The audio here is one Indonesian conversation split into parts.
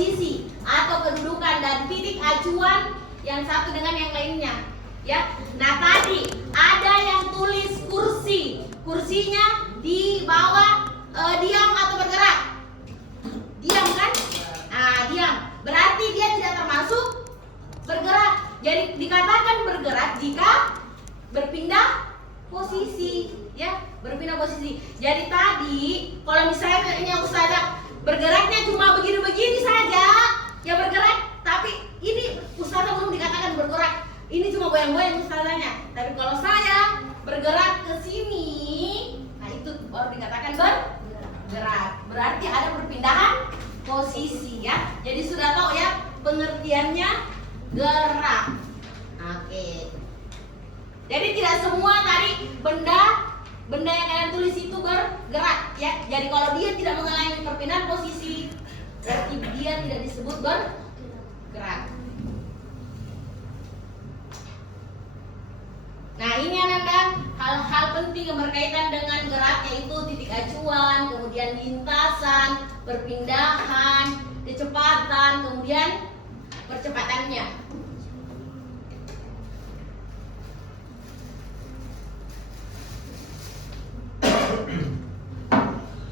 posisi atau kedudukan dan titik acuan yang satu dengan yang lainnya. Ya, nah tadi ada yang tulis kursi, kursinya di bawah diam atau bergerak? Diam kan? Nah, diam. Berarti dia tidak termasuk bergerak. Jadi dikatakan bergerak jika berpindah posisi, ya, berpindah posisi. Jadi tadi kalau misalnya ini Ustazah bergeraknya cuma begini-begini saja, ya bergerak. Tapi ini Ustazah belum dikatakan bergerak. Ini cuma goyang-goyang Ustazahnya. Tapi kalau saya bergerak ke sini, nah itu baru dikatakan bergerak. Berarti ada perpindahan posisi, ya. Jadi sudah tahu ya pengertiannya gerak. Oke. Jadi tidak semua tadi benda yang kalian tulis itu bergerak, ya. Jadi kalau dia tidak mengalami perpindahan posisi, berarti dia tidak disebut bergerak. Nah, ini Ananda hal-hal penting yang berkaitan dengan gerak, yaitu titik acuan, kemudian lintasan, perpindahan, kecepatan, kemudian percepatannya.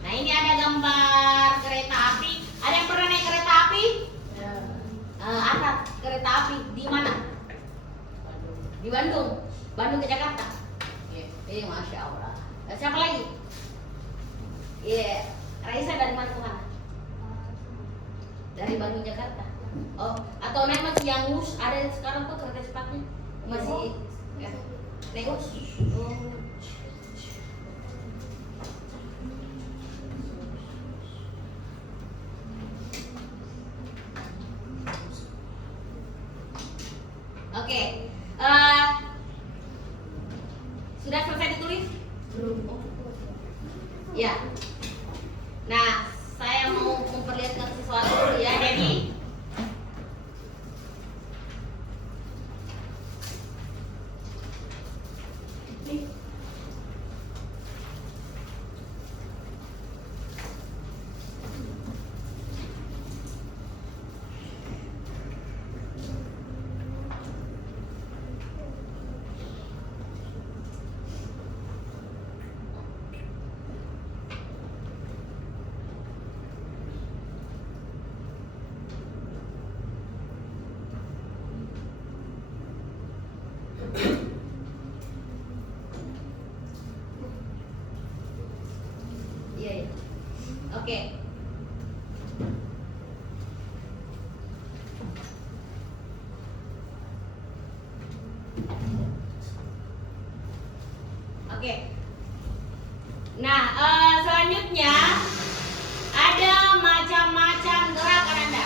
Nah, ini ada gambar kereta api. Ada yang pernah naik kereta api? Ya. Ada kereta api di mana? Di Bandung. Bandung ke Jakarta. Masya Allah. Siapa lagi? Raisa dari mana ke mana? Dari Bandung Jakarta. Oh, atau naik masih yang ada sekarang tuh kereta cepatnya masih ya. Negus. Oke. Sudah selesai ditulis? Belum. Ya. Nah, saya mau memperlihatkan sesuatu dulu ya. Jadi oke. Oke. Nah, selanjutnya ada macam-macam gerakan Anda.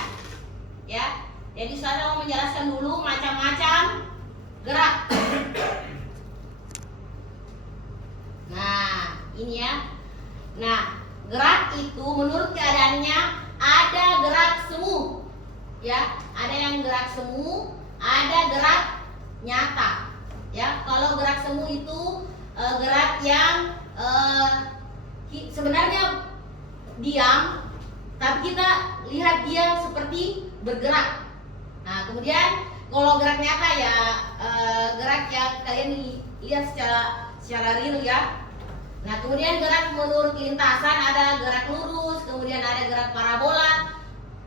Ya. Jadi saya mau menjelaskan dulu macam-macam gerak. Nah, ini ya. Nah, gerak itu menurut keadaannya ada gerak semu, ya. Ada yang gerak semu, ada gerak nyata, ya. Kalau gerak semu itu gerak yang sebenarnya diam, tapi kita lihat dia seperti bergerak. Nah, kemudian kalau gerak nyata ya gerak yang kalian lihat secara real, ya. Nah, kemudian gerak menurut lintasan ada gerak lurus, kemudian ada gerak parabola,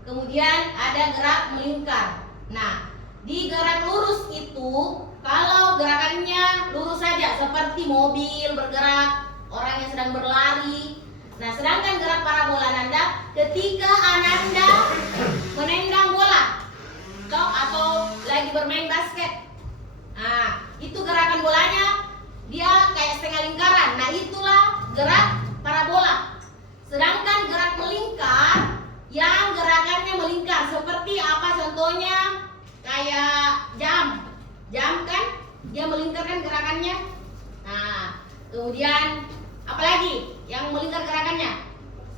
kemudian ada gerak melingkar. Nah, di gerak lurus itu kalau gerakannya lurus saja seperti mobil bergerak, orang yang sedang berlari. Nah, sedangkan gerak parabola Ananda ketika Ananda menendang bola atau lagi bermain basket. Nah, itu gerakan bolanya dia kayak setengah lingkaran. Nah, itulah gerak parabola. Sedangkan gerak melingkar yang gerakannya melingkar seperti apa contohnya? Kayak jam kan? Dia melingkarkan gerakannya. Nah, kemudian apalagi yang melingkar gerakannya?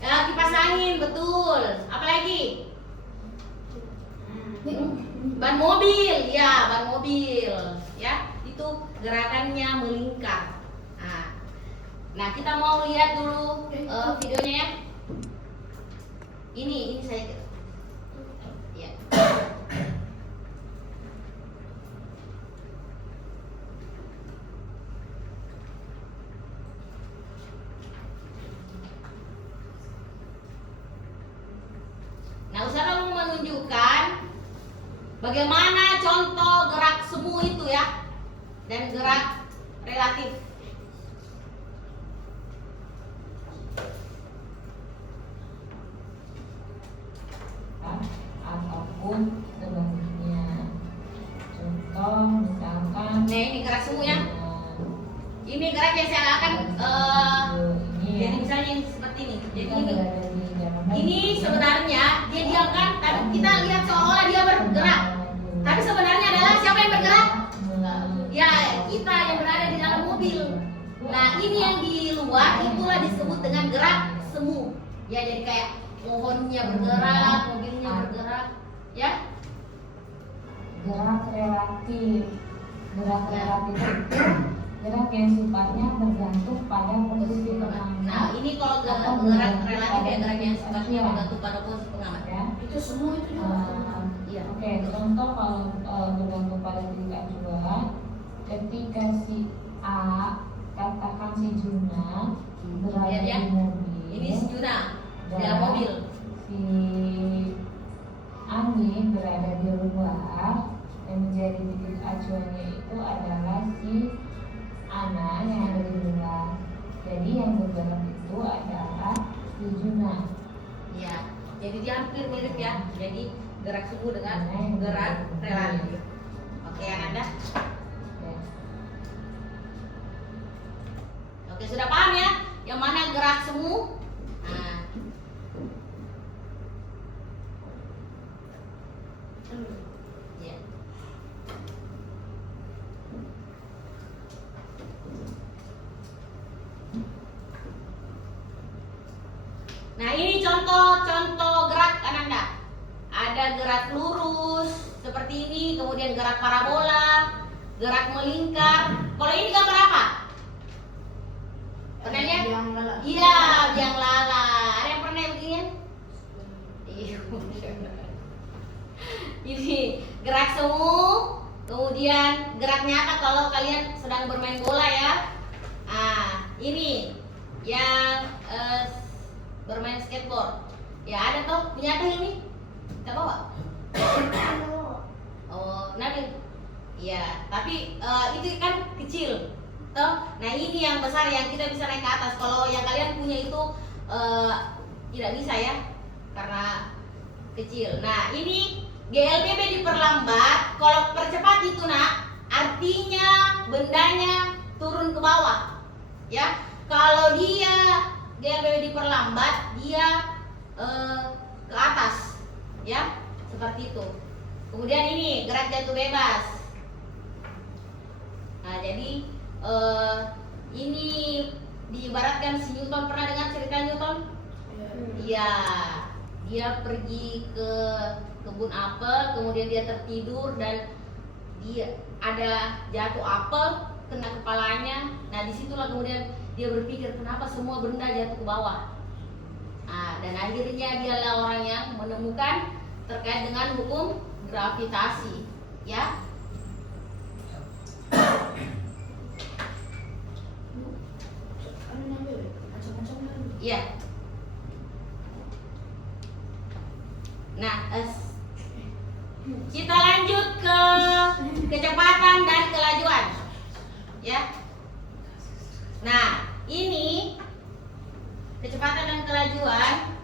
Ya, kipas angin, betul. Apalagi? Ban mobil, ya, ban mobil, ya. Itu gerakannya melingkar. Nah, kita mau lihat dulu videonya ya. Ini saya bagaimana contoh gerak semu itu ya, dan gerak relatif. Apapun sebenarnya. Contoh misalkan. Nah ini gerak semu ya. Ini gerak yang saya akan jadi misalnya ini seperti ini. Jadi ini sebenarnya dia diamkan, tapi kita lihat seolah dia bergerak. Tapi sebenarnya adalah siapa yang bergerak? Ya kita yang berada di dalam mobil. Nah ini yang di luar itulah disebut dengan gerak semu. Ya jadi kayak pohonnya bergerak, mobilnya bergerak, ya. Gerak relatif. Gerak relatif itu gerak yang sifatnya bergantung pada posisi pengamat. Nah ini kalau gerak relatif ya gerak yang sifatnya bergantung pada posisi pengamat. Ya. Itu semua itu juga. Iya. Oke, contoh kalau bergantung pada titik acuan, ketika si A, katakan si Juna berada Ya. di mobil. Ini si Juna di dan dalam mobil. Si Ani berada di luar, dan menjadi titik acuannya itu adalah si Ana yang ada di luar. Jadi yang bergerak itu adalah si Juna. Ya. Jadi dia hampir mirip ya. Jadi gerak semu dengan gerak relatif. Oke, Ananda. Ya. Oke, sudah paham ya? Yang mana gerak semu? Nah. Ya. Nah, ini contoh-contoh gerak Ananda. Ada gerak lurus seperti ini, kemudian gerak parabola, gerak melingkar. Kalau ini gambar apa? Pernah lihat? Iya, biang lala. Ada yang pernah begini? Iya. Ini gerak semu, kemudian gerak nyata kalau kalian sedang bermain bola ya. Ini yang bermain skateboard. Ya ada toh, punya tuh ini. Kita bawa. Oh, Nabil. Iya, tapi itu kan kecil. Toh, nah ini yang besar yang kita bisa naik ke atas. Kalau yang kalian punya itu tidak bisa ya, karena kecil. Nah ini GLBB diperlambat. Kalau percepat itu nak, artinya bendanya turun ke bawah. Ya, kalau dia GLBB diperlambat, dia ke atas. Ya, seperti itu. Kemudian ini gerak jatuh bebas. Nah jadi ini diibaratkan si Newton. Pernah dengar cerita Newton? Iya. Dia pergi ke kebun apel, kemudian dia tertidur dan dia ada jatuh apel kena kepalanya. Nah disitulah kemudian dia berpikir kenapa semua benda jatuh ke bawah. Nah, dan akhirnya dialah orang yang menemukan terkait dengan hukum gravitasi, ya. Iya. Nah, kita lanjut ke kecepatan dan kelajuan, ya. Nah, ini kecepatan dan kelajuan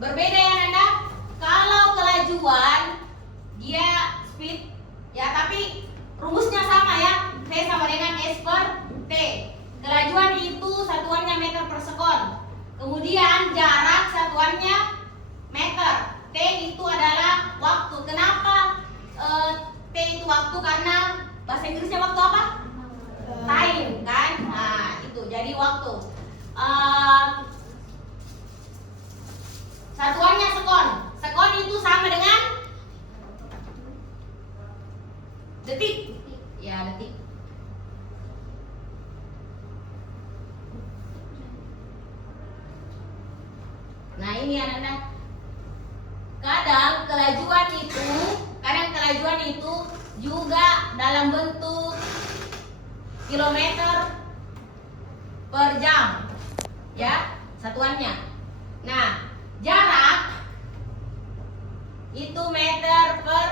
berbeda ya Nanda. Kalau kelajuan dia speed ya, tapi rumusnya sama ya. V sama dengan S per T. Kelajuan itu satuannya meter per sekon. Kemudian jarak satuannya meter. T itu adalah waktu. Kenapa T itu waktu? Karena bahasa Inggrisnya waktu apa? Time kan? Nah itu jadi waktu. Satuannya sekon. Sekon itu sama dengan detik. Ya detik. Nah ini anak-anak. Kadang kelajuan itu juga dalam bentuk kilometer per jam, ya satuannya. Nah jarak itu meter per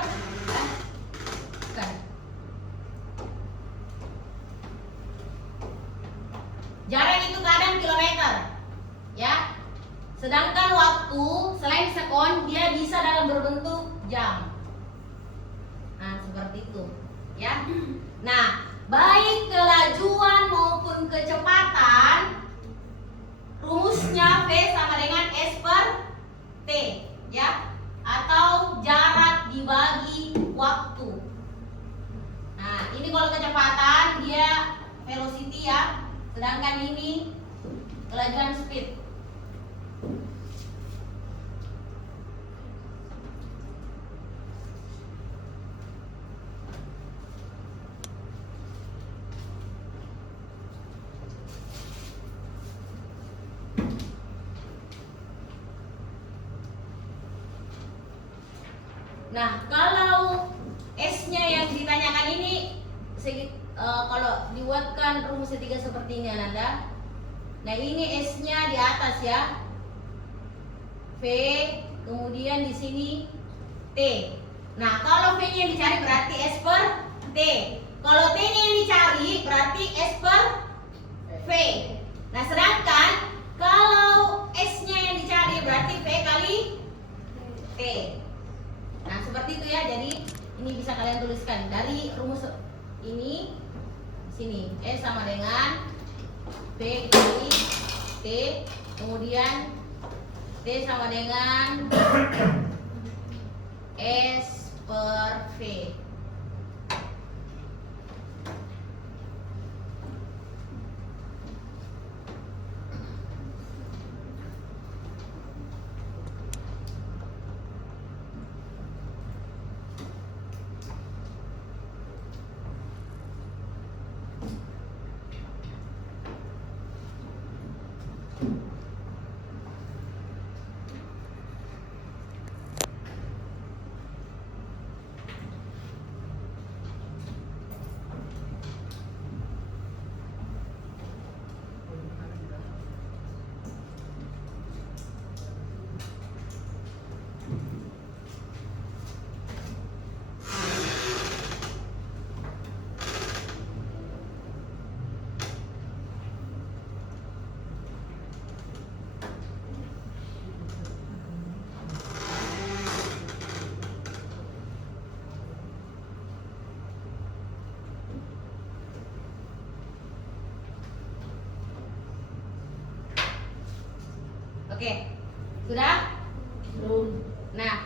handphone dia bisa dalam berbentuk jam. Nah, seperti itu, ya. Nah, baik kelajuan maupun kecepatan rumusnya V sama dengan S per T, ya, atau jarak dibagi waktu. Nah, ini kalau kecepatan dia velocity ya, sedangkan ini kelajuan speed. Nah, kalau S-nya yang ditanyakan ini kalau dibuatkan rumus ketiga seperti ini Ananda. Nah, ini S-nya di atas ya. V, kemudian di sini T. Nah, kalau V-nya yang dicari berarti S per T. Kalau T-nya yang dicari berarti S per V. Nah, sedangkan kalau S-nya yang dicari berarti V kali T. Nah, seperti itu ya. Jadi ini bisa kalian tuliskan dari rumus ini sini. S sama dengan V kali T, kemudian T sama dengan S per V. Oke, sudah? Belum. Nah,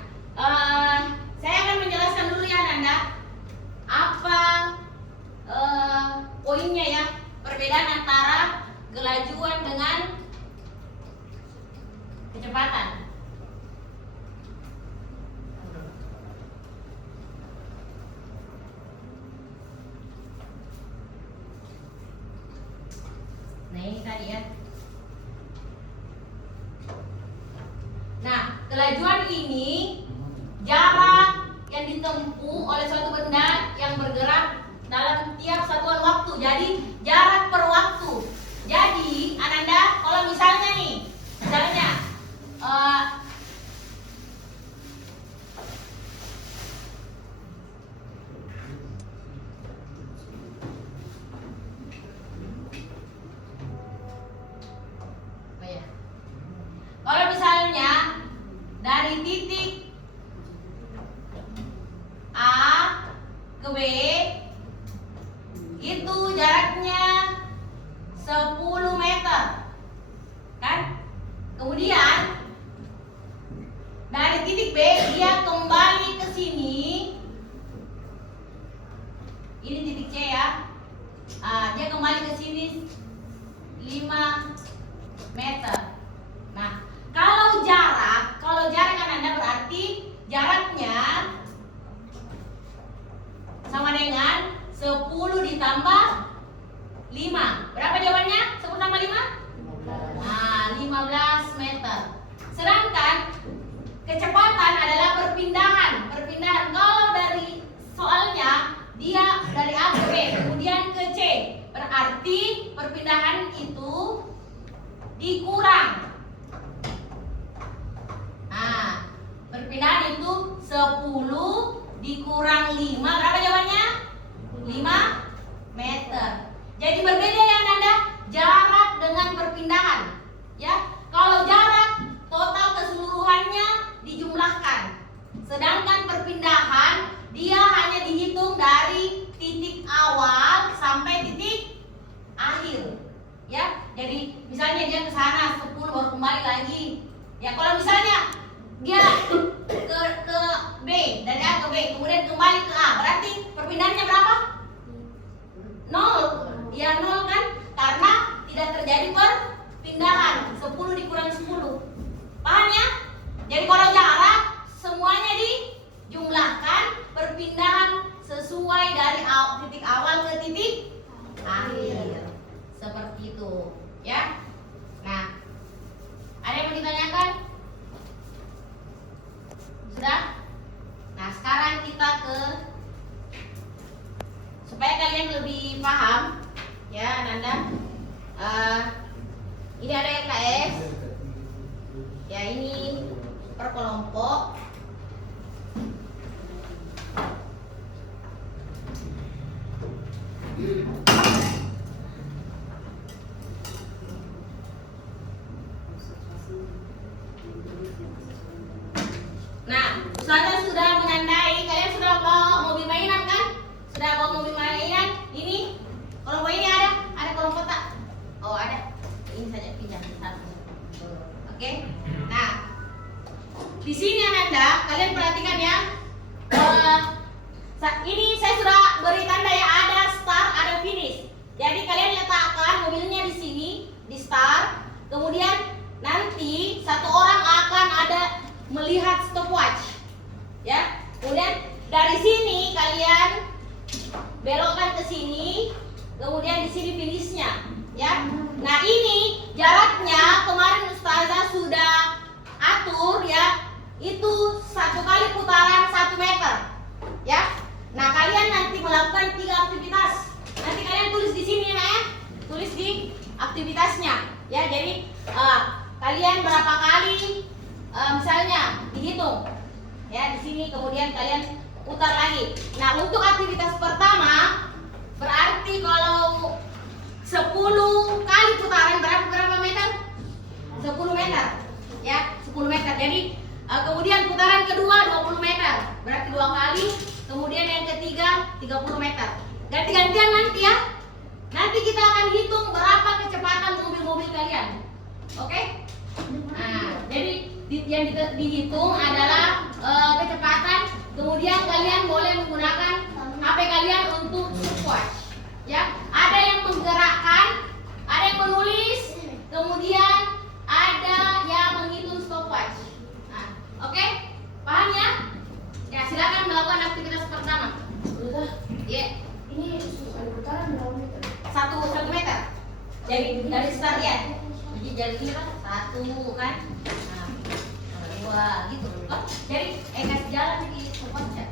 saya akan menjelaskan dulu ya Nanda, apa poinnya ya, perbedaan antara kelajuan dengan kecepatan. Nah, ini tadi ya. Nah, kelajuan ini jarak yang ditempuh oleh suatu benda yang bergerak dalam tiap satuan waktu. Jadi jarak per waktu. Jadi Ananda, kalau misalnya nih, misalnya kalau misalnya dari titik A ke B itu jaraknya 10 meter, kan? Kemudian dari titik B dia kembali ke sini. Ini titik C ya. Dia kembali ke sini 5 meter. Nah, kalau jarak kan Anda berarti jaraknya sama dengan 10 ditambah 5. Berapa jawabannya? 10 tambah 5? 15 meter. Sedangkan kecepatan adalah perpindahan. Kalau dari soalnya dia dari A ke B, kemudian ke C. Berarti perpindahan itu dikurang. Nah, perpindahan itu 10 dikurang 5. Berapa jawabannya? 5 meter. Jadi berbeda ya Nanda, jarak dengan perpindahan. Ya, kalau jarak total keseluruhannya dijumlahkan B, kemudian kembali ke A. Berarti perpindahannya berapa? 0. Ya 0 kan? Karena tidak terjadi perpindahan. 10 dikurang 10. Paham ya? Jadi kalau jarak semuanya dijumlahkan, perpindahan sesuai dari titik awal ke titik akhir. Seperti itu, ya. Nah, ada yang mau ditanyakan? Sudah? Nah, sekarang kita supaya kalian lebih paham, ya, Nanda. Ini ada LKS. Ya, ini per kelompok. Nah, saya sudah menandai. Kalian sudah bawa mobil mainan kan? Sudah bawa mobil mainan? Ini kelompok ini ada kelompok tak? Oh, ada. Ini saja pinjam satu. Oke. Nah, di sini Ananda, kalian perhatikan ya. Ini saya sudah beri tanda ya, ada start, ada finish. Jadi kalian letakkan mobilnya di sini, di start. Kemudian nanti satu orang akan ada melihat stopwatch, ya. Kemudian dari sini kalian belokkan ke sini, kemudian di sini finishnya, ya. Nah ini jaraknya kemarin Ustazah sudah atur ya, itu 1 kali putaran 1 meter, ya. Nah kalian nanti melakukan 3 aktivitas. Nanti kalian tulis di sini ya, tulis di aktivitasnya, ya. Jadi kalian berapa kali misalnya dihitung ya di sini, kemudian kalian putar lagi. Nah untuk aktivitas pertama berarti kalau 10 kali putaran berapa meter? 10 meter ya, 10 meter. Jadi kemudian putaran kedua 20 meter, berarti 2 kali. Kemudian yang ketiga 30 meter. Ganti-gantian nanti ya. Nanti kita akan hitung berapa kecepatan mobil-mobil kalian. Oke? Nah, jadi yang dihitung adalah kecepatan. Kemudian kalian boleh menggunakan HP kalian untuk stopwatch. Ya, ada yang menggerakkan, ada yang menulis, kemudian ada yang menghitung stopwatch. Nah, oke? Paham ya? Ya, silakan melakukan aktivitas pertama. Ya. Ini putaran berapa meter? 1 meter. Jadi dari start ya. Jadi dari ini kan 1 kan. Nah, 2 gitu. Oh, jadi kasih jalan di stopwatch ya.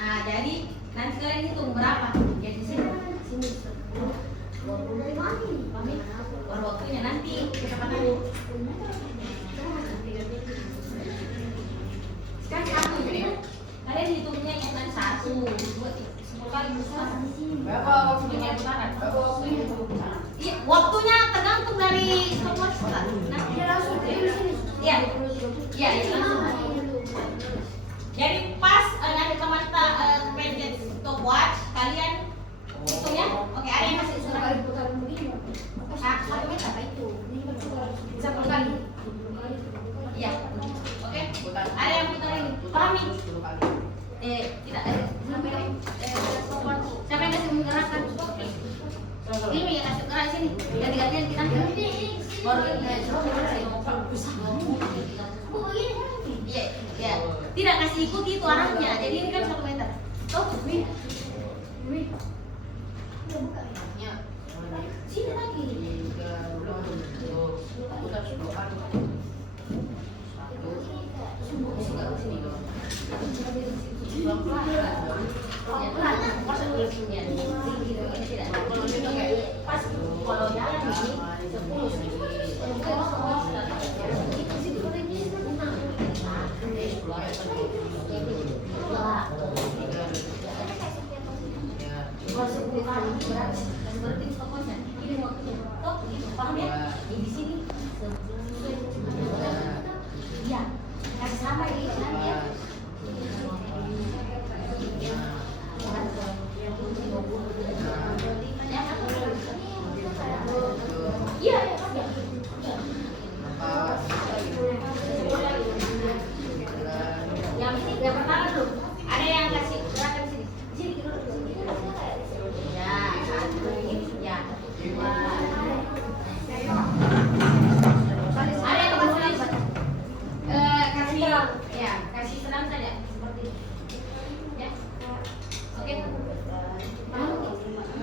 Nah, jadi nanti kalian hitung berapa. Jadi sini 20 baru waktunya nanti kecepatannya. Kan 1 jadi kalian hitungnya yang kan 1, 2, 3, 10 kali besar. Berapa waktunya putaran? Iya, waktunya tergantung dari stopwatch. Nah, Dia langsung di sini. iya. Iya, langsung. Jadi pas nanti teman pencet stopwatch, kalian hitung ya. Oke, ada yang masih Satu kali putaran begini. 1 meter apa itu? Ini kan putaran 10 kali. Iya. Oke. Ada yang putar ini. Paham nih? Tidak ada. Stopwatch. Siapa yang kasih menggerakkan? Ini yang kasih gerak sini. Ganti-gantian kita. Baru Iya, iya. Tidak kasih ikuti itu arahnya. Jadi ini kan 1 meter. Tuh, sini lagi. Pas kalau jalan ini 10 kali berarti stopwatchnya ini waktu stop gitu, paham ya? Di sini iya kasih sama ini nanti ya. Iya, yang ini Yang pertama dulu. Ada yang kasih gerakan sini. Sini dulu. Ya, satu. Ya. Dua. Ada yang kasih kasih ya, kasih senam saja seperti ini. Ya. Oke.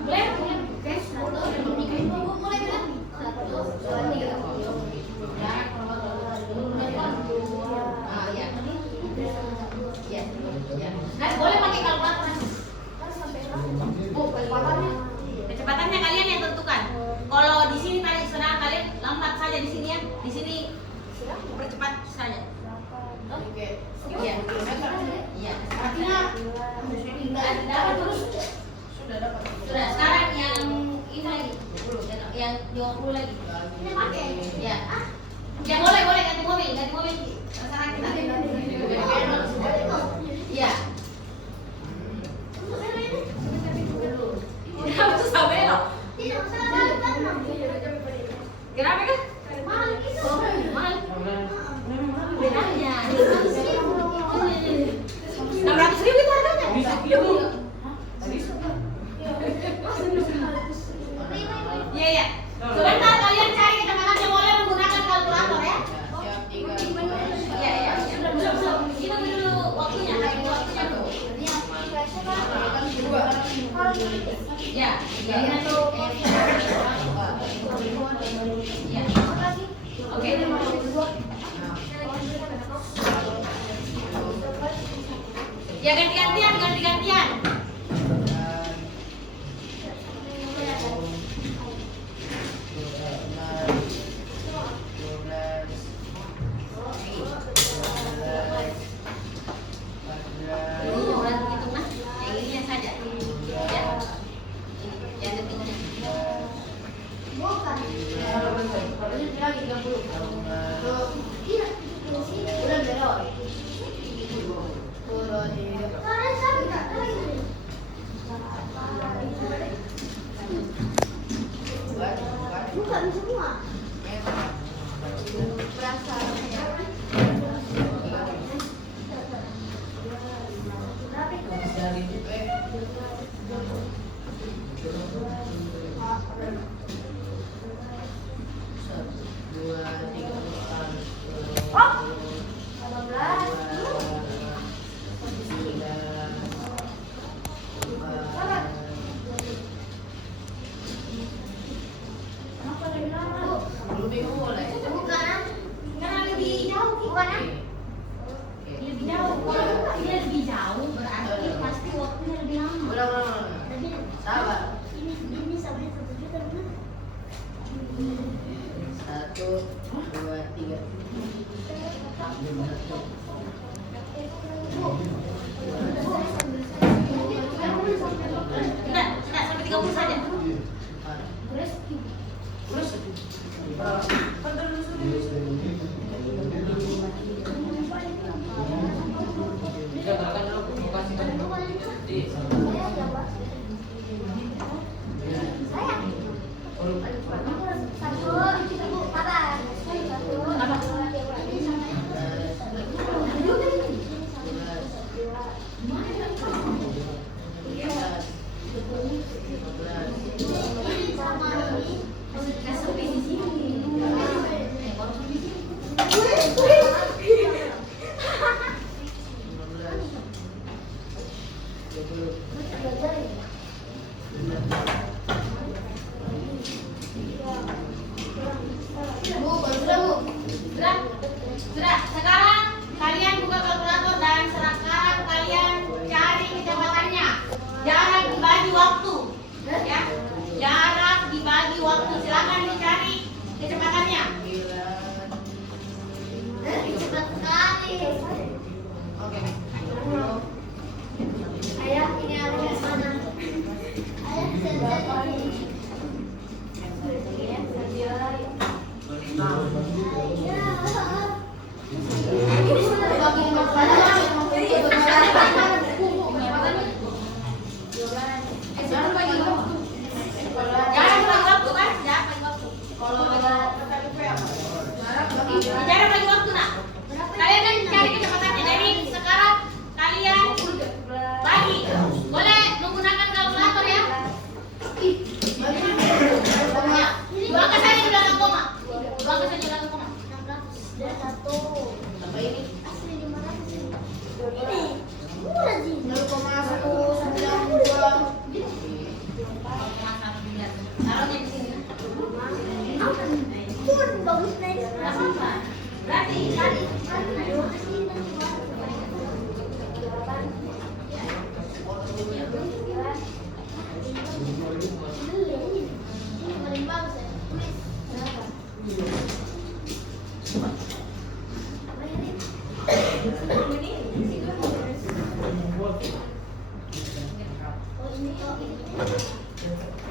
Boleh? Mulai kan? 1, 2, 3. Ya. Ya. Ya. Nah, boleh pakai kalkulator. Kecepatannya kalian yang tentukan. Kalau di sini tadi senang kalian lambat saja di sini ya. Di sini percepat saja. Oke. Iya. Iya. Artinya dapat terus. Sudah dapat. Sudah. Sekarang yang ini lagi. Yang 20 lagi. Ini pakai. Ya. Ya boleh ganti mobil. Sekarang kita. Iya. Kenapa susah belok? Kenapa kan? Mahal. Bedanya. 600.000 itu harganya. Iya. Sebentar kalian cari kecepatannya, boleh menggunakan kalkulator ya. Iya. Itu dulu waktunya, dulu. Ya, jadi nanti. Ya. Oke. Ya ganti-gantian. Bukan semua.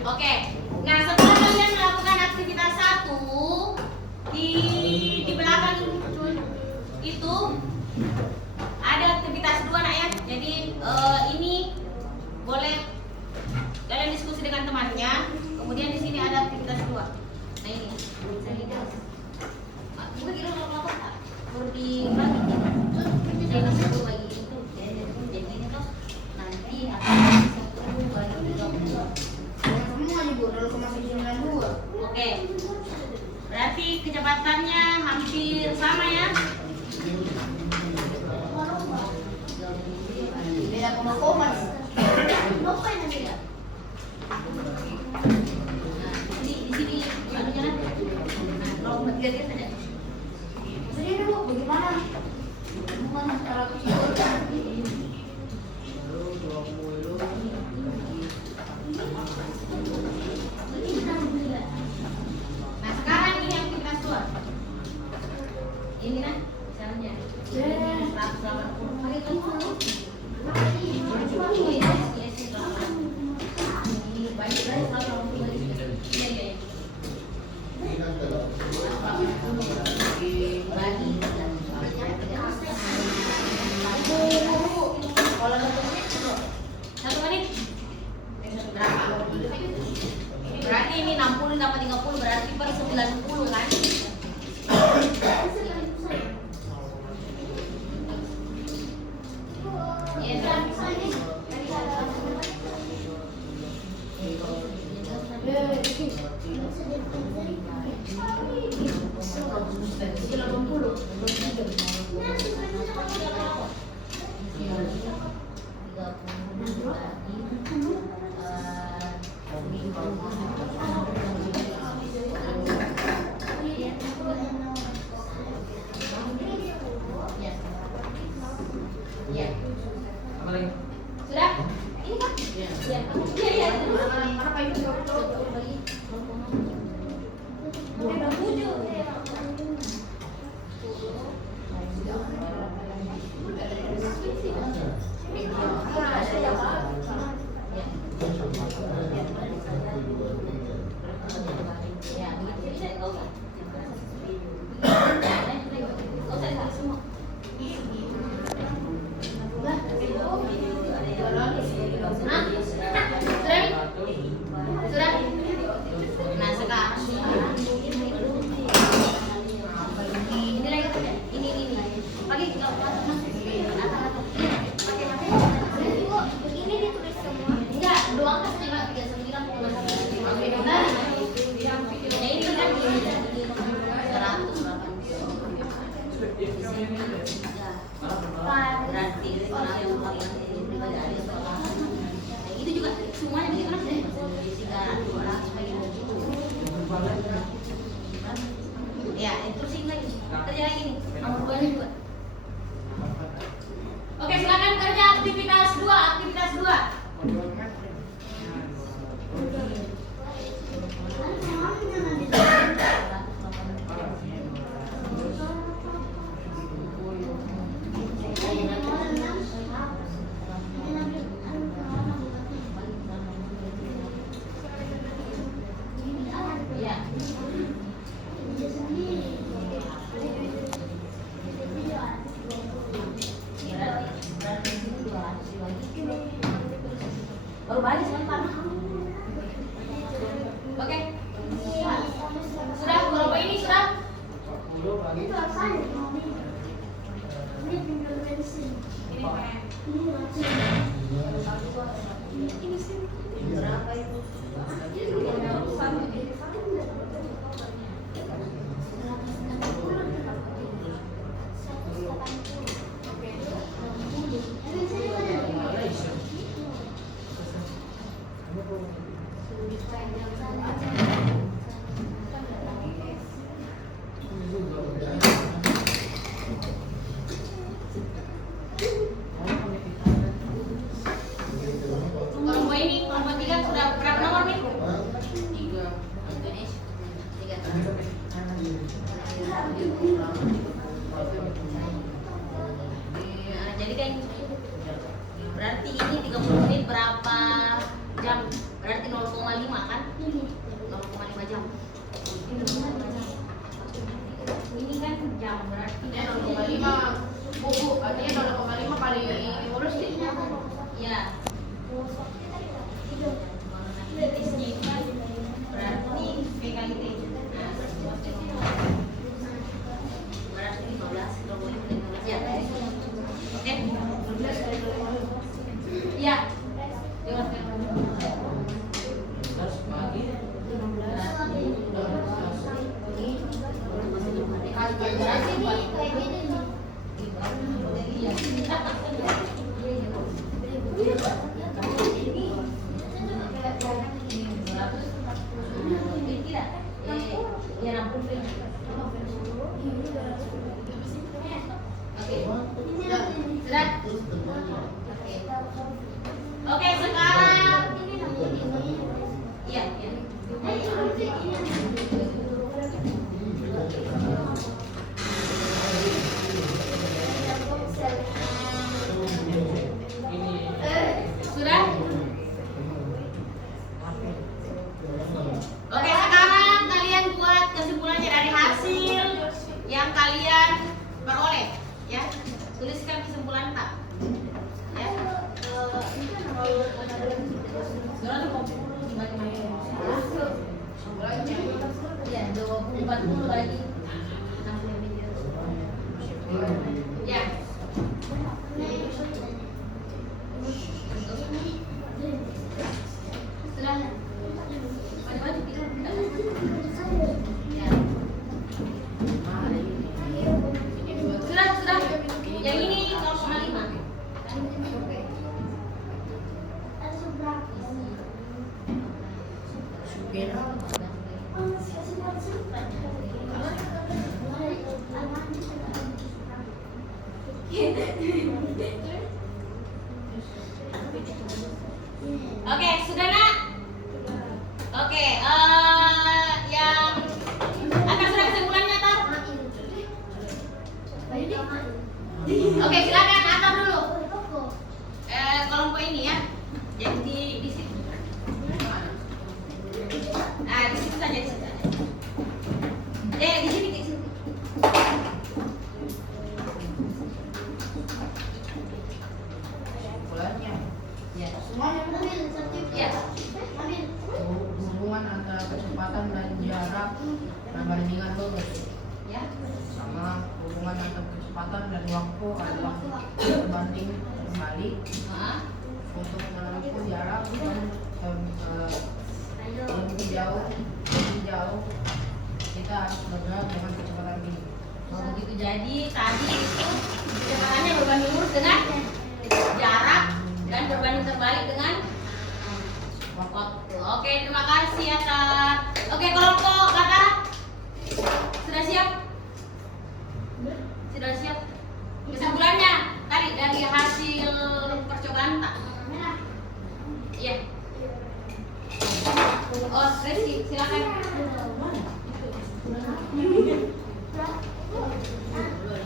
Oke, nah setelah kalian melakukan aktivitas 1 di belakang itu ada aktivitas 2 nak ya. Jadi ini boleh kalian diskusi dengan temannya. Kemudian di sini ada aktivitas 2. Nah ini, bukan kira kalau baru dibagi. Jadi nanti bagi itu, jadi ini tuh nanti akan bagi 32. Semua nih Bu, 0,92. Oke, berarti kecepatannya hampir sama ya. Beda koma-koma. Apa yang beda? Nah, di sini anunya kan. Nah, kalau bergerak saja. Maksudnya ini Bu, bagaimana? Bukan antara kecil. Nah, sekarang ini aktivitas 2. Ini kan caranya. 180 kali kan. Ini banyak dari 180 kali. Iya, iya. Bagi Kalau 1 menit, 1 menit berapa? Berarti ini 60 tambah 30 berarti per 90 kan? Iya kan? Iya. Sudah? Ini kan? Iya. Iya, iya. apa itu? Nah sekarang ini lagi kerja. Ini pagi kita Ini ditulis semua. enggak doang kan 39 nah ini kan 180 berarti itu juga semuanya begitu kan 300 lagi ya terusin lagi kerja lagi nih nomor 2 nya juga. Oke silakan kerja aktivitas 2 ya. Baru balik sebentar. Oke. Sudah berapa ini sudah? Itu apa? Ini tinggal bensin. Ini macam. Ini sih. Berapa itu? Kelompok ini, kelompok 3 sudah berapa nomor nih? jadi kan berarti ini 30 menit berapa jam? Berarti 0,5 kan? 0,5 jam. Ini kan jam berarti 0,5 buku, artinya 0,5 kali 15 sih. ya. Titisnya itu kan berarti P kali T. Nah, berarti 15 kalau boleh 15 ya. Oke. Iya. Oke, sekarang iya, sudah? Oke, sekarang kalian buat kesimpulannya dari hasil yang kalian peroleh, ya. Tuliskan kesimpulan tak? Ya. Ya, 40 lagi. Ya. Sudah. Maju-maju tidur. Ya. Sudah. Yang ini 0,5. Oke, sudah nak? Oke, yang akan sudah kesimpulannya toh? Oke, silakan atur dulu. Kelompok ini ya. Jadi di situ. Nah, di situ saja, di situ saja. Di sini, di sini. Kesimpulannya, Ya. Semuanya Ya. hubungan antara kecepatan dan jarak perbandingan lurus, Ya. sama hubungan antara kecepatan dan waktu adalah berbanding terbalik. Hah? Untuk menempuh jarak dan lebih jauh kita harus bergerak dengan kecepatan tinggi. Oh, begitu. Jadi tadi itu kecepatannya berbanding lurus dengan jarak dan berbanding terbalik dengan waktu. Oke, terima kasih atas. Oke, kelompok kata sudah siap? Sudah siap? Kesimpulannya tadi dari hasil percobaan tak? Iya. Oh, Resi, silakan.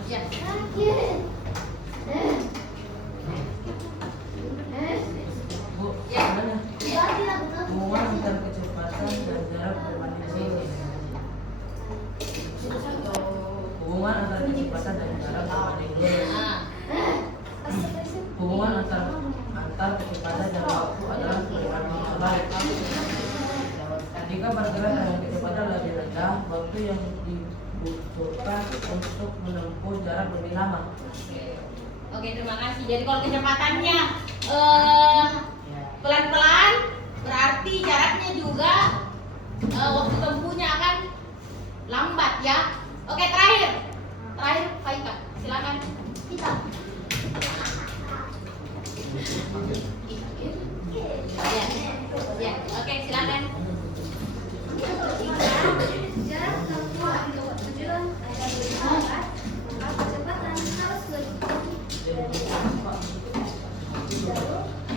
Ya. Bu, Ya. hubungan antara kecepatan dan jarak berbanding lurus. Hubungan antara kecepatan dan jarak berbanding lurus. Nah, Hubungan antar kecepatan dan waktu adalah berbanding terbalik. Jika bergerak dengan kecepatan lebih rendah, waktu yang dibutuhkan untuk menempuh jarak lebih lama. Oke, terima kasih. Jadi kalau kecepatannya pelan-pelan, berarti jaraknya juga waktu tempuhnya akan lambat ya. Oke, terakhir Faika, silakan. Ya, oke, silakan. Jarak tempuh untuk tujuan adalah berangkat, maka kecepatan harus lebih tinggi dari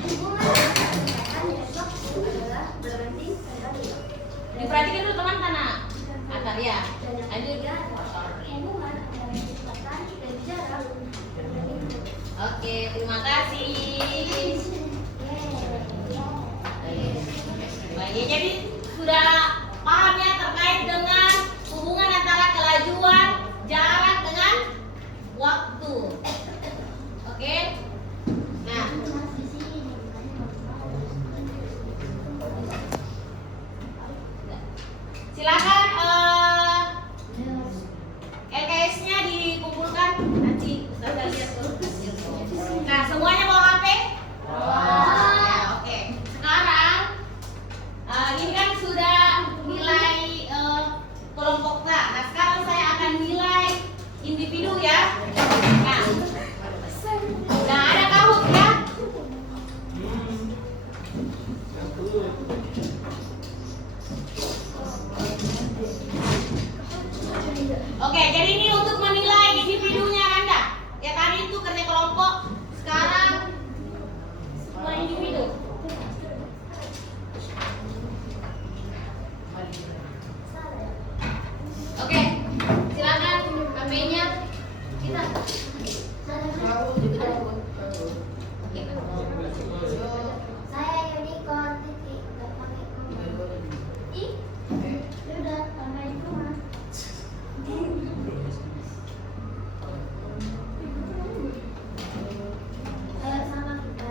hubungan antara kecepatan dan waktu adalah berbanding terbalik. Diperhatikan dulu teman karena antar ya. Dan yang Lanjut. ketiga adalah hubungan antara kecepatan dan jarak berbanding Oke, terima kasih. Baik, jadi sudah paham ya terkait dengan hubungan antara kelajuan, jarak dengan waktu. Oke. Nah, silakan LKS-nya dikumpulkan nanti Ustazah lihat dulu. Nah, semuanya bawa HP? Ya, oke. Sekarang ini kan sudah nilai kelompok A. Nah, sekarang saya akan nilai individu ya. Nah, ada kahut ya? Oke, jadi ini untuk menilai individunya Anda. Ya tadi itu kerja kelompok, sekarang mulai individu. Oke, silakan HP-nya kita. Saya unicorn titik nggak pakai koma. Ih, udah tambahin koma. Sama kita.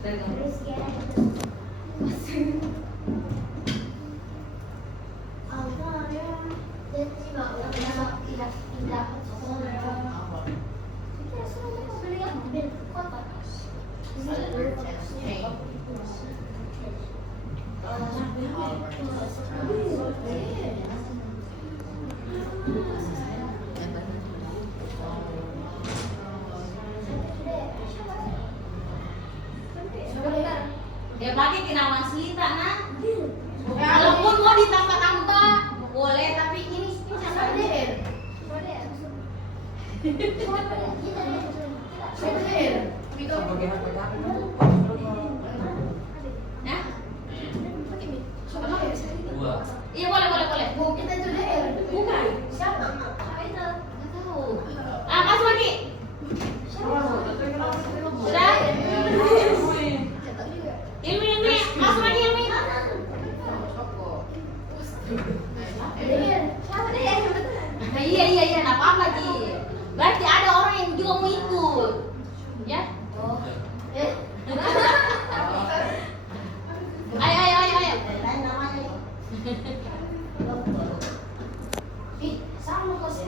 Terus kira itu. Dia pakai kena waslita nah. Walaupun mau ditambah-tambah boleh, tapi ini sama deh. Nah, iya boleh. Kita itu DR. Bukan. Siapa? Nggak tahu. Kasih lagi. Sudah? Ilmi, masuk lagi Ilmi. Nah, iya, nggak apa lagi. Berarti ada orang yang juga mau ikut, ya? Ayo. Ih, sama kok sih.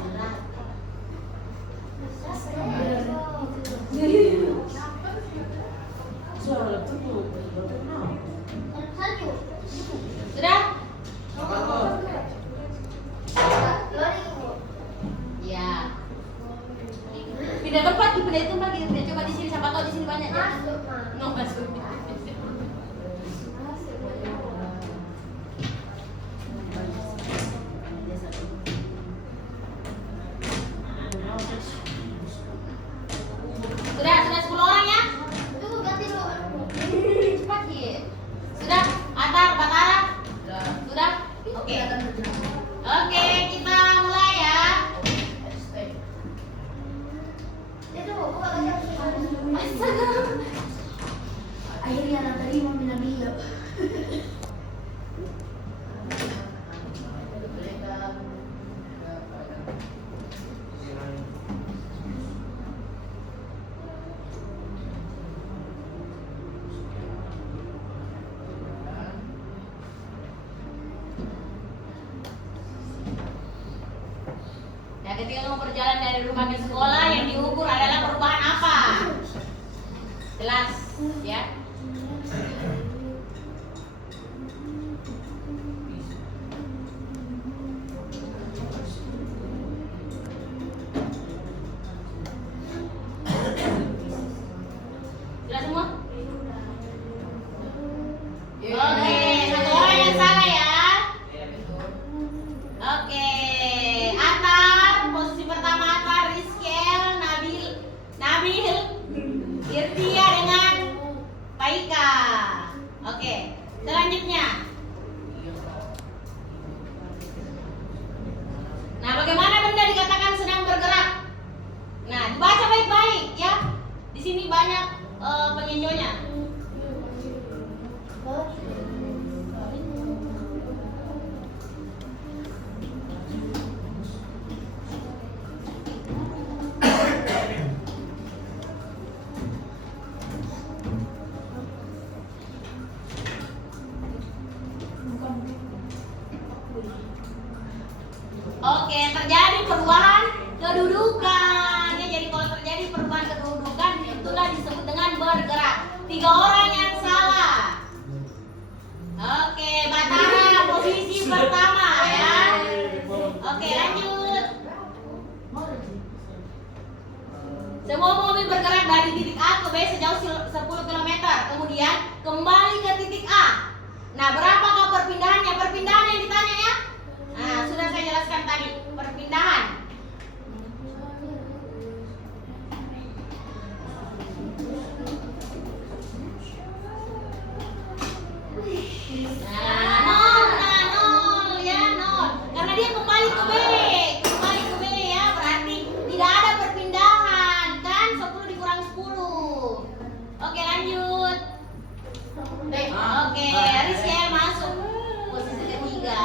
Sudah? Ya. Pindah tempat, kita coba di sini, siapa tahu di sini banyak ya. Masuk. Sudah 10 orang ya? Cepat ya. Sudah? Batara? Sudah? Oke. Oke, kita mulai ya. Akhirnya anak tadi mau minum dia. Ya, ketika kamu berjalan dari rumah ke sekolah, yang diukur adalah perubahan apa? Jelas, ya? Jelas semua? Oke, satu orang yang salah ya. Oke, Atar, posisi pertama Atar, Rizkel, Nabil, Irtia dengan Paika. Oke, Selanjutnya. Nah, bagaimana benda dikatakan sedang bergerak? Nah, dibaca baik-baik ya. Di sini banyak penyenjonya. Oke, terjadi perubahan kedudukan. Ya, jadi kalau terjadi perubahan kedudukan itulah disebut dengan bergerak. 3 orang yang salah. Oke, Batara posisi pertama ya. Oke, lanjut. Semua mobil bergerak dari titik A ke B sejauh 10 km. Kemudian kembali ke titik A. Nah, berapakah perpindahannya? Perpindahan yang ditanya ya? Nah, sudah saya jelaskan tadi. Perpindahan. Nol ya, nol. Karena dia kembali ke B. Kembali ke B ya, berarti tidak ada perpindahan. Kan 10 dikurang 10. Oke, lanjut. Oke, Rizky masuk posisi ketiga.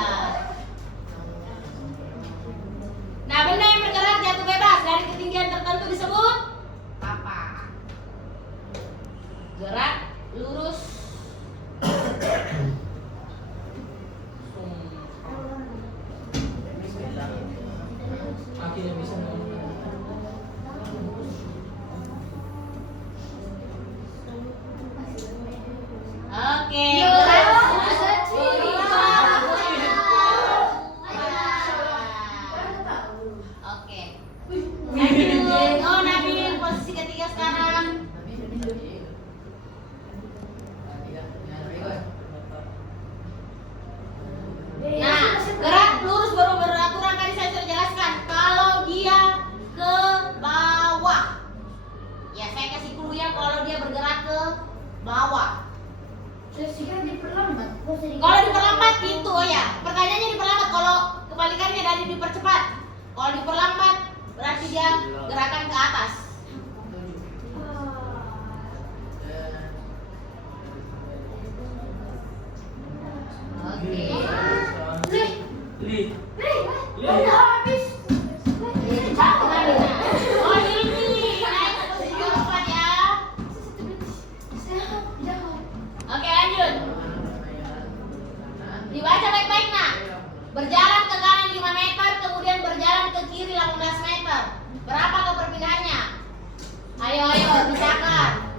Nah, benda yang bergerak jatuh bebas dari ketinggian tertentu disebut apa? Gerak lurus. Akhirnya bisa Oke, gerak lurus. Oke. Lanjut. Oh, Nabil posisi ketiga sekarang. Nah, gerak lurus baru beraturan tadi saya sudah jelaskan. Kalau dia ke bawah, ya saya kasih clue ya kalau dia bergerak ke bawah. Kalau diperlambat gitu oh ya. Pertanyaannya diperlambat. Kalau kebalikannya dari dipercepat. Kalau diperlambat berarti dia gerakan ke atas. Oke. Oh, ini naik ke posisi keempat ya. Oke, lanjut. Dibaca baik-baik nak. Berjalan ke kanan 5 meter, kemudian berjalan ke kiri 18 meter. Berapakah perpindahannya? Ayo, bisakan.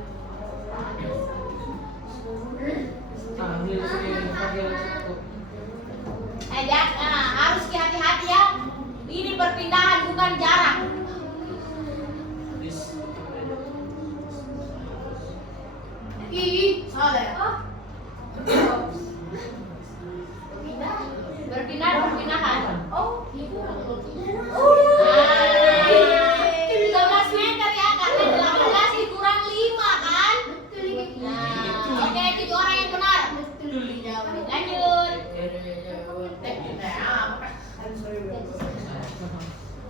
Harus hati-hati ya. Ini perpindahan bukan jarak. Salah ya? Perpindahan. Oh, itu. 13 meter ya, karena 18 dikurang 5 kan? Nah, oke, 7 orang yang benar. Lanjut.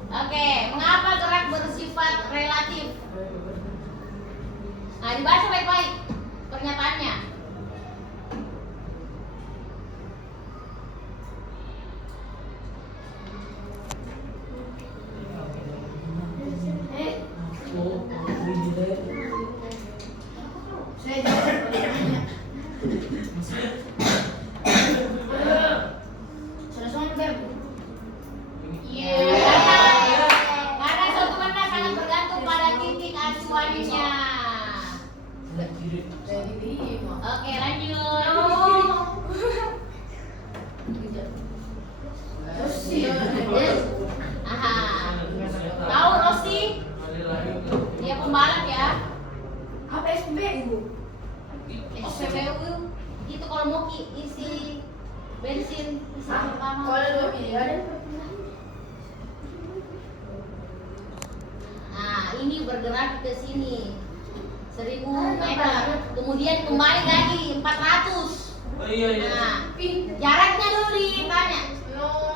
Oke, mengapa gerak bersifat relatif? Nah, dibaca baik-baik pernyataannya. Saya jawab pertanyaannya. Sudah semua beb. Iya. Karena suatu benda sangat bergantung pada titik acuannya. Oke, lanjut. Aha. Tahu Rossi? Dia pembalap ya. Apa SPBU? SPBU itu kalau mau isi bensin isi pertama. Kalau 2 miliar. Nah, ini bergerak ke sini 1000 meter, kemudian kembali lagi 400. Oh iya iya. Nah, jaraknya dulu ditanya.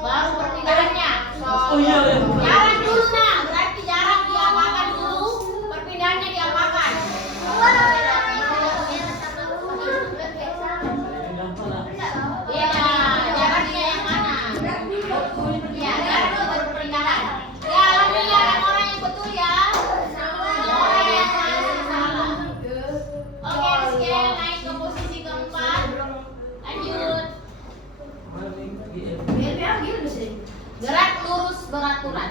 Baru perpindahannya. Oh iya iya. Jarak dulu nah, berarti jarak diapakan dulu, perpindahannya diapakan. Iya, jaraknya yang mana? Iya, jarak itu baru perpindahan. Ya, alhamdulillah ada orang yang betul ya. Orang yang salah. Oke, Rizky naik ke posisi keempat. Lanjut. Gerak lurus beraturan.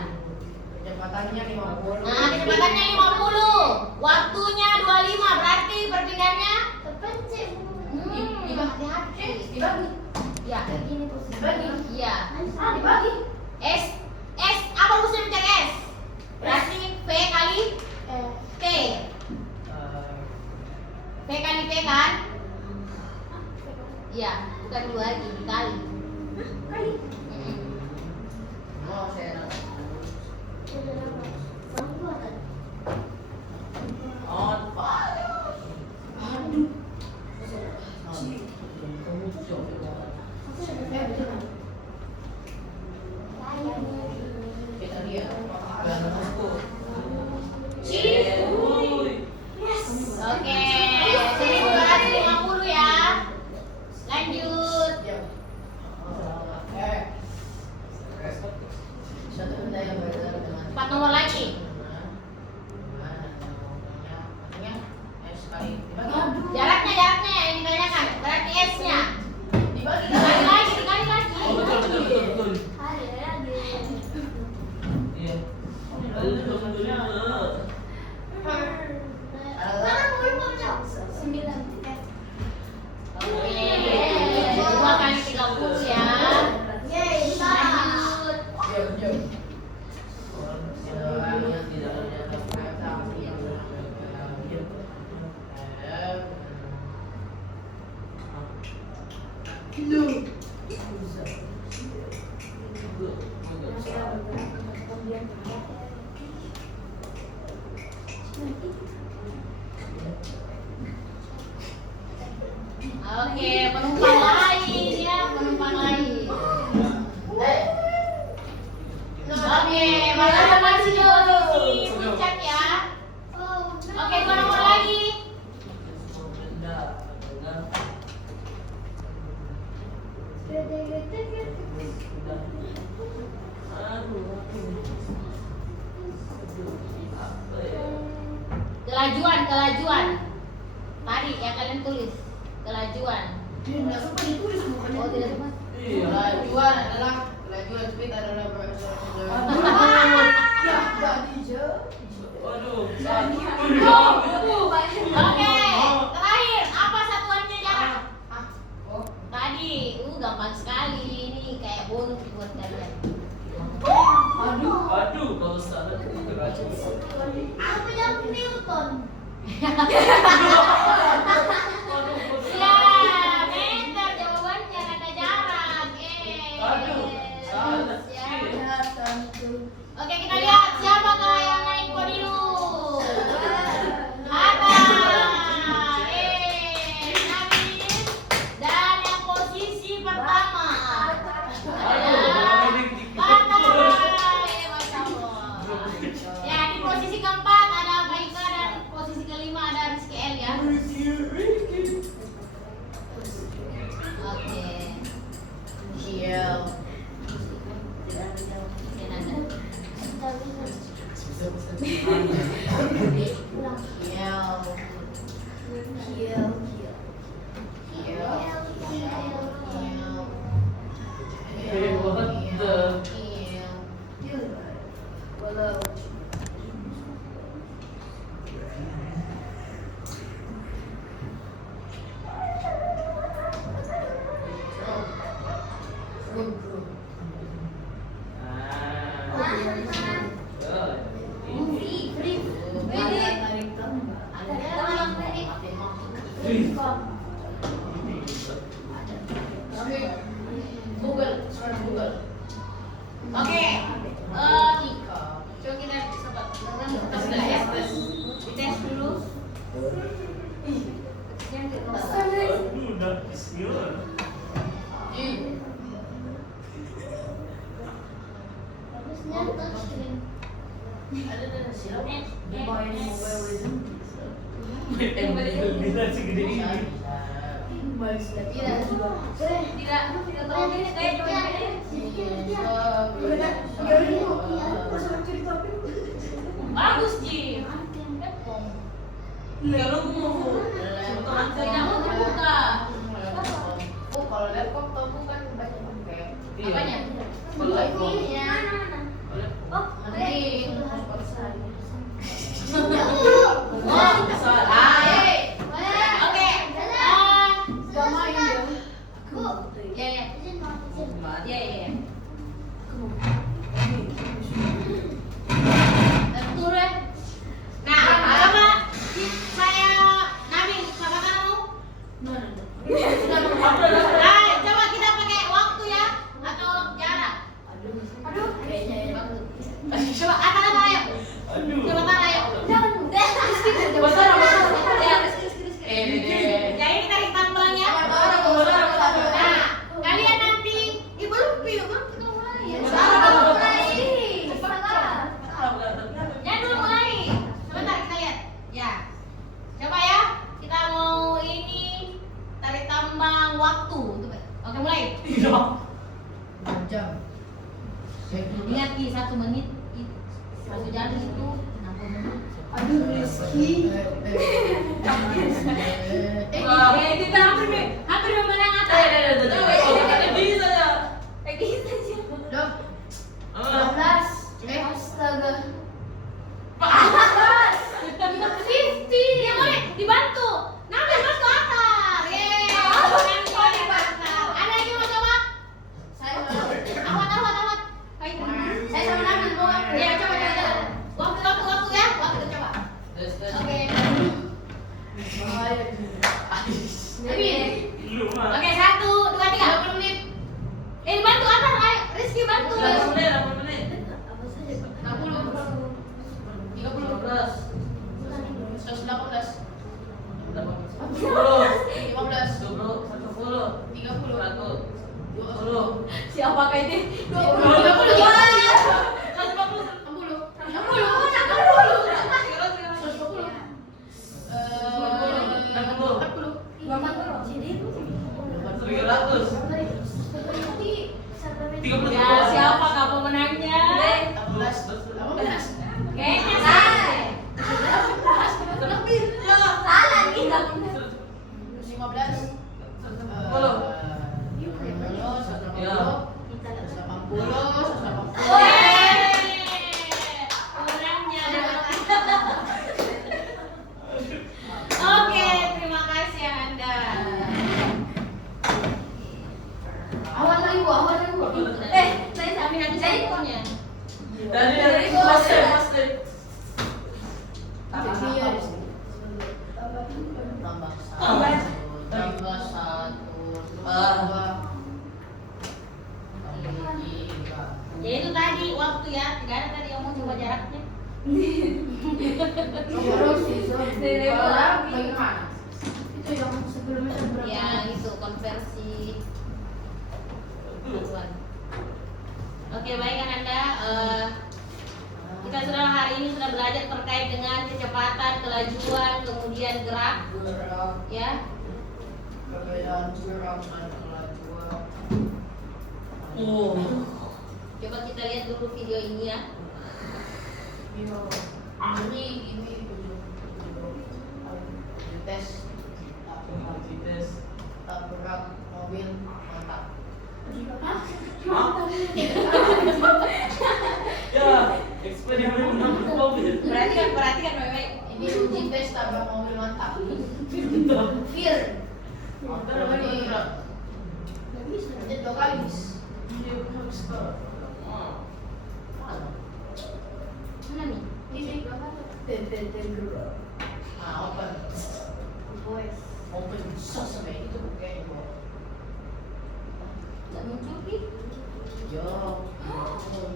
Kecepatannya 50. Nah, kecepatannya 50. Waktunya 25. Berarti perpindahannya hati-hati. Dibagi. Ya. Ini posisi. Dibagi. Iya. Dibagi. S apa rumusnya mencari S? Berarti V kali T. V kali T kan? Iya, bukan 2 lagi, dikali. Kali. Oh, saya nak. On fire. Kita dia. Oke, 1250 ya. Lanjut. Satu benda yang berbeda dengan 4 nomor lagi. Jaraknya yang ditanyakan. Berarti S-nya. Dikali lagi. Oh betul. Iya. Alhamdulillah. Oke, 2 kali 30 ya. Lanjut. Oke, penumpang lain ya, penumpang lain. Oke, Bapak masih di posisi puncak ya. Oke, 2 nomor lagi. Kelajuan. Tadi yang kalian tulis. Kelajuan. Tidak sempat ditulis bukan Oh, tidak sempat. Iya. Kelajuan speed adalah Ya, jadi je. Waduh. Oke, terakhir apa satuannya jarak? Tadi, gampang sekali ini kayak bonus buat kalian. Aduh, kalau standar itu racun. Apa yang Newton? Ya, meter jawabannya kata jarak. Aduh, salah Ya. sih. Oke, kita lihat siapakah yang naik podium. Ada Nabil dan yang posisi pertama ada Masya Allah. Ya, di posisi keempat ada Baika dan posisi kelima ada Rizky L ya. Oke. Kiel. Google. Oke. Coba kita sempat tes dulu ya, dites dulu. Aduh, udah bismillah. Ada silau. Main Mobile Legends. Bisa segede ini. Tidak tahu ini kayak coba bagus Ji. Ya lu mau Tidak mau terbuka. Oh, kalau laptop kamu kan banyak pakai. Apanya? Ininya. Oh, Nanti Oke. Gak main ya. Ya ya. Ya ya. Betul ya. Nah, coba saya Nabil sama kamu. Coba kita pakai waktu ya atau jarak. Coba katakan ayo. Coba katakan ayo. Ya, jadi kita tarik tambangnya. Nah, kalian nanti belum kita mulai ya. Ya dulu mulai. Sebentar kita lihat. Ya. Coba ya. Kita mau ini tarik tambang waktu. Oke, mulai. jam. Ingat Ki, 1 menit 1 jam itu 60 menit. Aduh, Rizky. Kita hampir memenangkan. Bisa ya. Dok, 12. Astaga. Ya boleh dibantu. Nabil masuk akar. Yeay. Ada lagi mau coba? Saya Awat. Baik. saya sama Nabil mau apa? Ya coba. Waktu ya. Waktu coba. Oke. Nabil. Oke, 1, 2, 3. 20 menit. Bantu akar. Ayo, Rizky bantu. 8 menit. 10. Siapakah ini? 30. Ya, siapakah pemenangnya? Kayaknya saya. Salah nih. 15. Pemenangnya. Oke, terima kasih Anda. Awal lagi Bu. Saya sambil habis saya punya. Dari master. Tambah 1. Tambah 1. Ya itu tadi waktu ya, tidak ada tadi yang mau coba jaraknya. Bagaimana? Itu yang sebelumnya berapa? Ya itu konversi satuan. Oke, baik kan Anda. Kita sudah hari ini sudah belajar terkait dengan kecepatan, kelajuan, kemudian gerak, Gerak, ya. perbedaan gerak dan kelajuan. Coba kita lihat dulu video ini ya. Ini tes tabrak mobil mantap. Ya, eksperimen menabrak mobil. Perhatikan baik-baik. Ini uji tes tabrak mobil mantap. Fear. Ini 2 kali bis. Mana nih? Ini open. Open sosmed itu kayak gua. Nggak muncul Ki? Yo, muncul.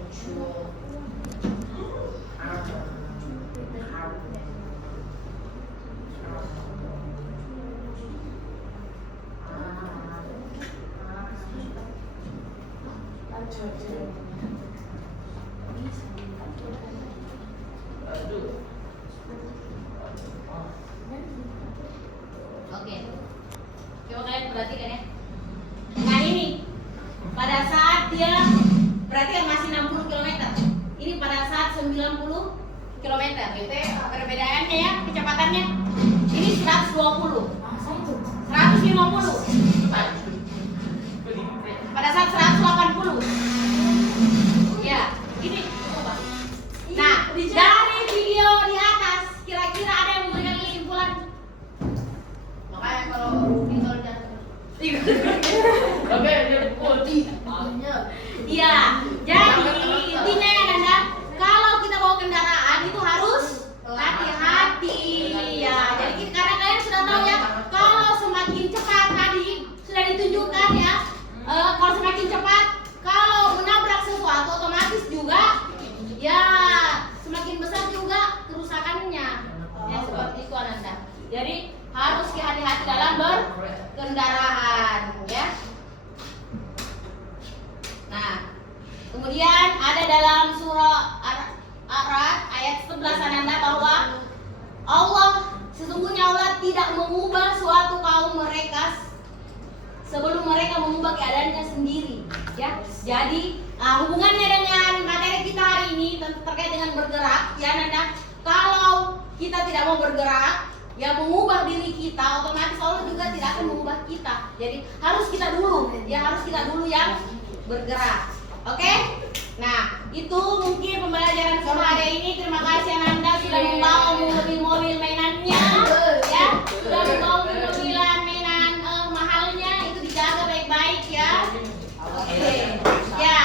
Oke. Coba kalian perhatikan ya. Nah ini pada saat dia berarti kan masih 60 km. Ini pada saat 90 km. Perbedaannya ya kecepatannya. Ini 120. 150. Pada saat 180. Ya, ini. Nah, dari video di atas kira-kira ada yang memberikan kesimpulan? Makanya kalau pistol jatuh. Oke, jadi kunci. Iya, jadi intinya ya Nanda, kalau kita bawa kendaraan itu harus hati-hati ya. Jadi karena kalian sudah tahu ya, kalau semakin cepat tadi sudah ditunjukkan ya, kalau semakin cepat, kalau menabrak sesuatu otomatis juga ya semakin besar juga kerusakannya. Ya seperti itu Nanda. Jadi harus hati-hati dalam berkendaraan ya. Nah, kemudian ada dalam surah Ar-Ra'd ayat 11 Ananda bahwa sesungguhnya Allah tidak mengubah suatu kaum mereka sebelum mereka mengubah keadaannya sendiri ya. Jadi hubungannya dengan materi kita hari ini terkait dengan bergerak ya Nanda. Kalau kita tidak mau bergerak ya mengubah diri kita, otomatis Allah juga tidak akan mengubah kita. Jadi harus kita dulu yang bergerak. Oke? Nah, itu mungkin pembelajaran sore hari ini. Terima kasih Ananda sudah membawa mobil-mobil mainannya ya. Sudah membawa mobil-mobilan mainan mahalnya, itu dijaga baik-baik ya. Oke. Ya,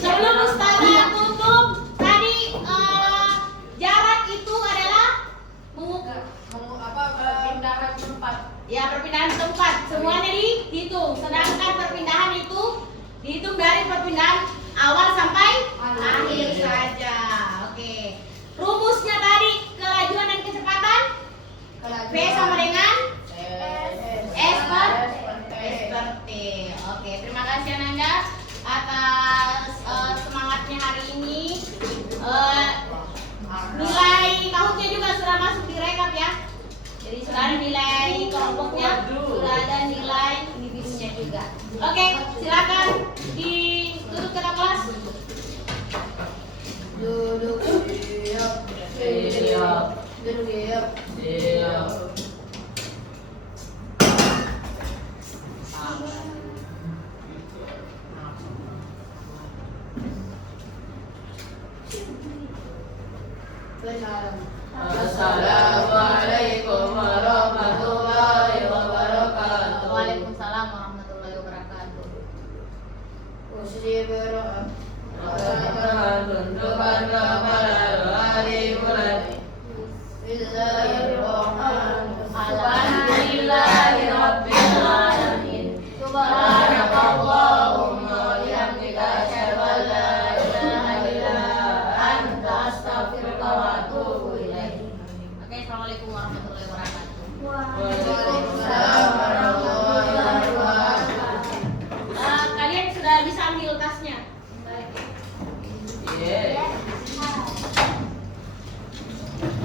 sebelum Ustazah tutup tadi jarak itu adalah Perpindahan tempat. ya perpindahan tempat, semuanya dihitung. Sedangkan perpindahan itu dihitung dari perpindahan awal sampai akhir saja. Oke. Rumusnya tadi kelajuan dan kecepatan V sama dengan S per T. Oke, terima kasih Ananda atas semangatnya hari ini. Nilai kahutnya juga sudah masuk di rekap ya. Jadi sudah ada nilai kelompoknya, sudah ada nilai individunya juga. Oke, silakan ditutup ketua kelas. Duduk siap. Siap. Duduk siap. Siap. Assalamualaikum warahmatullahi wabarakatuh. Waalaikumsalam warahmatullahi wabarakatuh. Usibirah. Tunjukkan kepada hari bulan. Bismillahirrahmanirrahim. Alhamdulillahirabbil alamin. Subhanakallahumma wa bihamdika asyhadu an la ilaha illa anta astaghfiruka wa atubu ilaik. Oke, assalamualaikum warahmatullahi wabarakatuh. Waalaikumsalam warahmatullahi wabarakatuh. Kalian sudah bisa ambil tasnya. Yes.